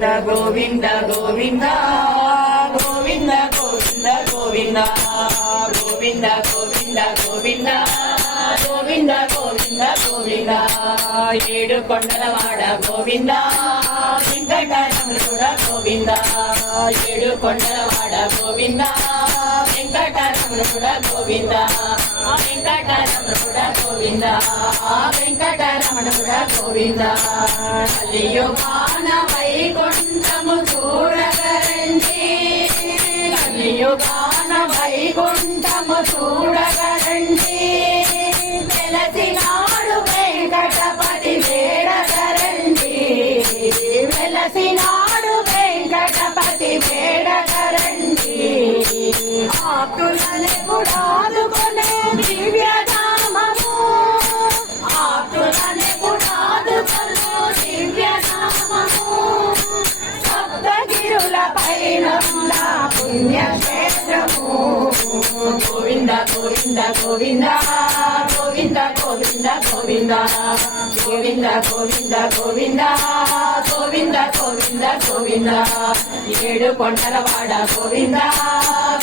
గోవింద గోవింద గోవింద గోవింద గోవింద గోవింద గోవింద గోవింద గోవింద గోవింద గోవింద ఏడు కొండలవాడ గోవింద వెంకటరమణుడ గోవింద ఏడు కొండలవాడ గోవింద వెంకటరమణుడ గోవింద వెంకటరమణుడ గోవింద వెంకటరమణుడ గోవింద కలియుగాన వైకుంఠము చూడగరండి కలియుగాన వైకుంఠము చూడగరండి వెలసినాడు వెంకటపతి వేడగరండి వెలసినాడు వెంకటపతి వేడగరండి ఆకులని గుడాదుకునే దివ్యనామము ఆకులని గుడాదుకునే దివ్యనామము సప్తగిరుల పైన పుణ్యక్షేత్రము గోవింద గోవింద గోవింద గోవింద గోవింద గోవింద గోవింద గోవింద గోవింద గోవింద గోవింద గోవింద ఏడు కొండలవాడ గోవింద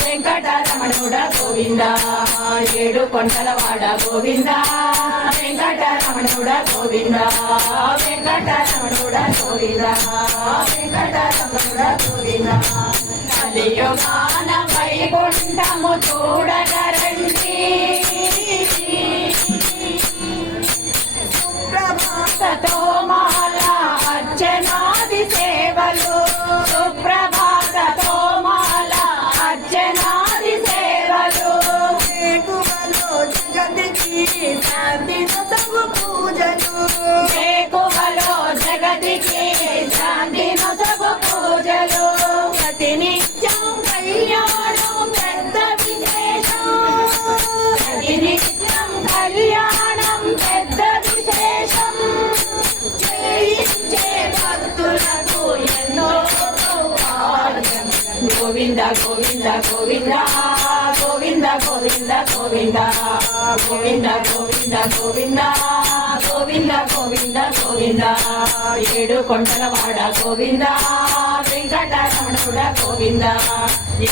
వెంకటరమణుడ గోవింద ఏడు కొండలవాడ గోవింద వెంకటరమణుడ గోవింద వెంకటరమణుడ గోవింద వెంకటరమణుడ గోవింద కలియుగాన వైకుంఠము చూడగరండి సుప్రభాతతో మాల అర్చనాది సేవలు సుప్రభాతతో మాల అర్చనాది సేవలు వేకువలో జగతికి శాంతి నొసగు పూజలు వేకువలో జగతికి శాంతి నొసగు పూజలు ప్రతినిత్యం కళ్యాణం పెద్ద విశేషం ప్రతినిత్యం కళ్యాణం పెద్ద విశేషం చేయించే భక్తులకు ఎన్నో సౌభాగ్యం గోవింద గోవింద గోవింద గోవింద గోవింద గోవింద గోవింద గోవింద గోవింద గోవింద గోవింద గోవింద ఏడు కొండలవాడ గోవింద వెంకటరమణుడ గోవింద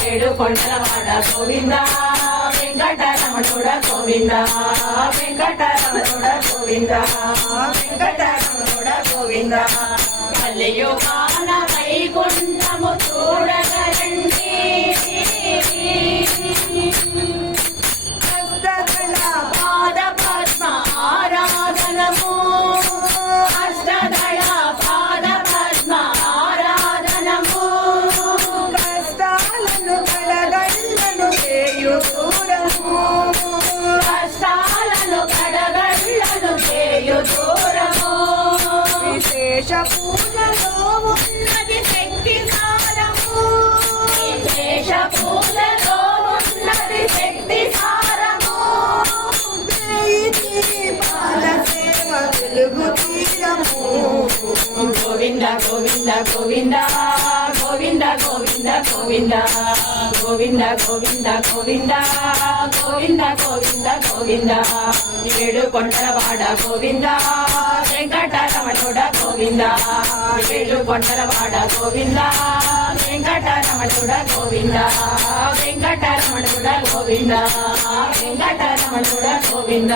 ఏడు కొండలవాడ గోవింద వెంకటరమణుడ గోవింద వెంకటరమణుడ గోవింద వెంకటరమణుడ గోవింద కలియుగాన వైకుంఠము చూడగరండి పాద పద్మ ఆరాధనము అష్టదళ పాద పద్మ ఆరాధనము కష్టాలను కడగళ్ళను చేయు దూరము కష్టాలను కడగళ్ళను చేయు దూరము విశేష పూజలో ఉన్నది శక్తి సారము విశేష పూజలో ఉన్నది శక్తి సారము పాద సేవ వెలుగు తీరము గోవింద గోవింద గోవింద గోవింద గోవింద గోవింద గోవింద గోవింద గోవింద గోవింద గోవింద గోవింద ఏడు కొండలవాడ గోవింద వెంకటరమణుడ గోవింద ఏడు కొండలవాడ గోవింద వెంకటరమణుడ గోవింద వెంకటరమణుడ గోవింద వెంకటరమణుడ గోవింద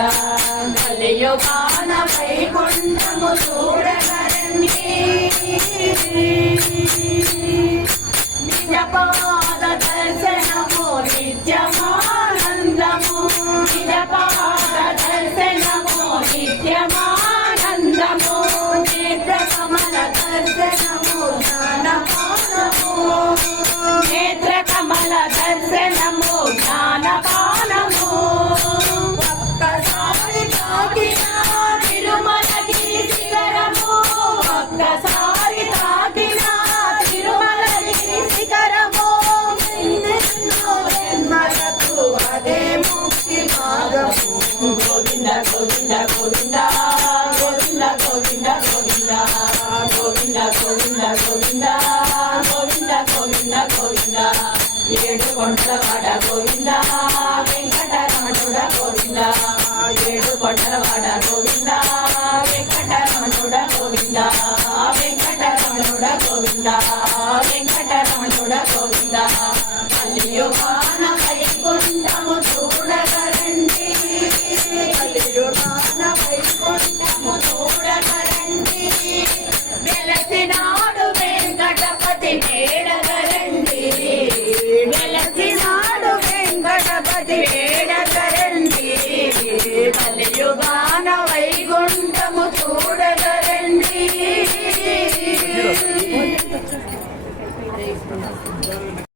కలియుగాన వైకుంఠము చూడగరండి నిజపాద దర్శనము నిత్యమానందము నిజపాద దర్శనము నిత్యమానందము నేత్ర కమల దర్శనము జ్ఞానపానము నేత్ర కమల దర్శనము జ్ఞానపానము ఒక్కసారి తాకిన తిరుమలగిరి శిఖరము ఒక్కసారి తాకిన తిరుమలగిరి శిఖరము ఎన్నెన్నో జన్మలకు అదే ముక్తి మార్గము గోవింద గోవింద గోవింద గోవింద గోవింద గోవింద గోవింద గోవింద గోవింద గోవింద గోవింద గోవింద ఏడు కొండలవాడ గోవింద వెంకటరమణుడ గోవింద ఏడు కొండలవాడ గోవింద వెంకటరమణుడ గోవింద వెంకటరమణుడ గోవింద వెంకటరమణుడ గోవింద